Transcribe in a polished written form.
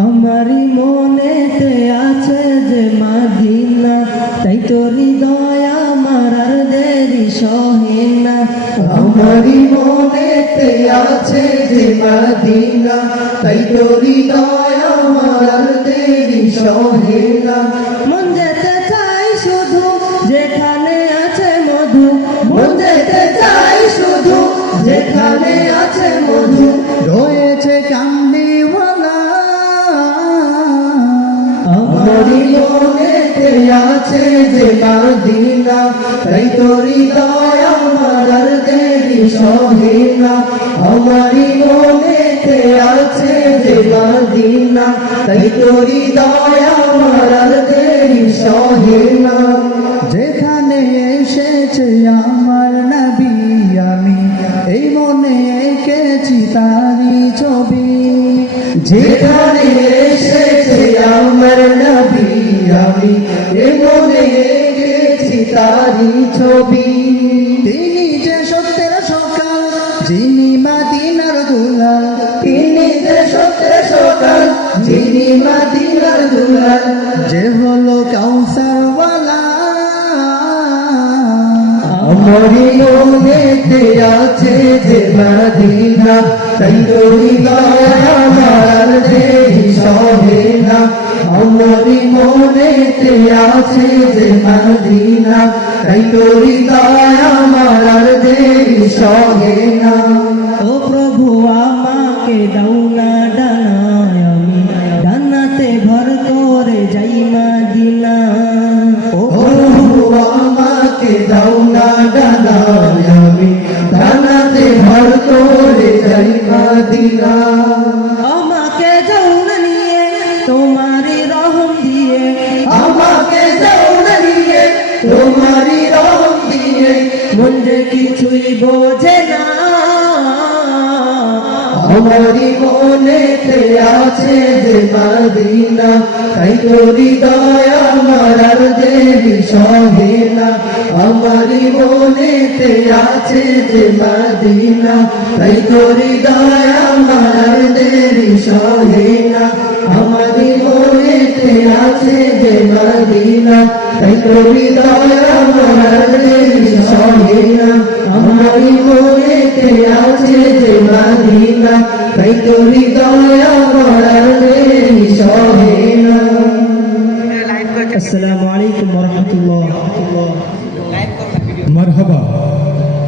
আমারি মনেতে আছে যে মদিনা, তাই তো হৃদয় আমার আর দেরি সহে না। আমারি মনেতে আছে যে মদিনা, তাই তো হৃদয় আমার আর দেরি সহে না। মন যেতে চাই শুধু যেখানে আছে মধু, মন যেতে চাই শুধু যেখানে আছে মধু, রয়েছে কামলিওয়ালা। আমারি মনেতে আছে যে মদিনা, তাই তো হৃদয় আমার আর দেরি সহে না। আমারি মনেতে আছে যে মদিনা, তাই তো হৃদয় আমার আর দেরি সহে না। যেখানে এসেছে আমার নবী, আমি এই মনে এঁকেছি তারি ছবি। যেখানে এসেছে আমার নবী, আমি এই মনে এঁকেছি তারি ছবি। তিনি যে সত্যের সকাল, যিনি মদিনার দুলাল। তিনি যে সত্যের সকাল, যিনি মদিনার দুলাল। যে হলো কাউসারওয়ালা। আমারি মনেতে আছে যে মদিনা, তাই তো হৃদয় আমার দেরি সহে না। আমারি মনেতে আছে যে মদিনা, তাই তো হৃদয় আমার দেরি সহে না। ও প্রভু আমাকে দাও না ডানায়, আমি ডানাতে ভর করে যাই মদিনা। ও প্রভু আমাকে দাও না ডানায়, আমি ডানাতে ভর করে যাই মদিনা। আমাকে যাও না নিয়ে তোমারি রহম দিয়ে, আমাকে যাও না নিয়ে তোমারি রহম দিয়ে, মন যে কিছুই বোঝে না। আমারি মনেতে আছে যে মদিনা, তাই তো হৃদয় আমার আর দেরি সহে না। আমারি মনেতে আছে যে মদিনা, তাই তো হৃদয় আমার আর দেরি সহে না। আমারি মনেতে আছে যে মদিনা, তাই তো হৃদয় আমার আর দেরি সহে না। আমারি মনেতে আছে যে মদিনা, তাই তো হৃদয় আমার আর দেরি সহে না। আসসালামু আলাইকুম ওয়া রাহমাতুল্লাহ। মারহাবা।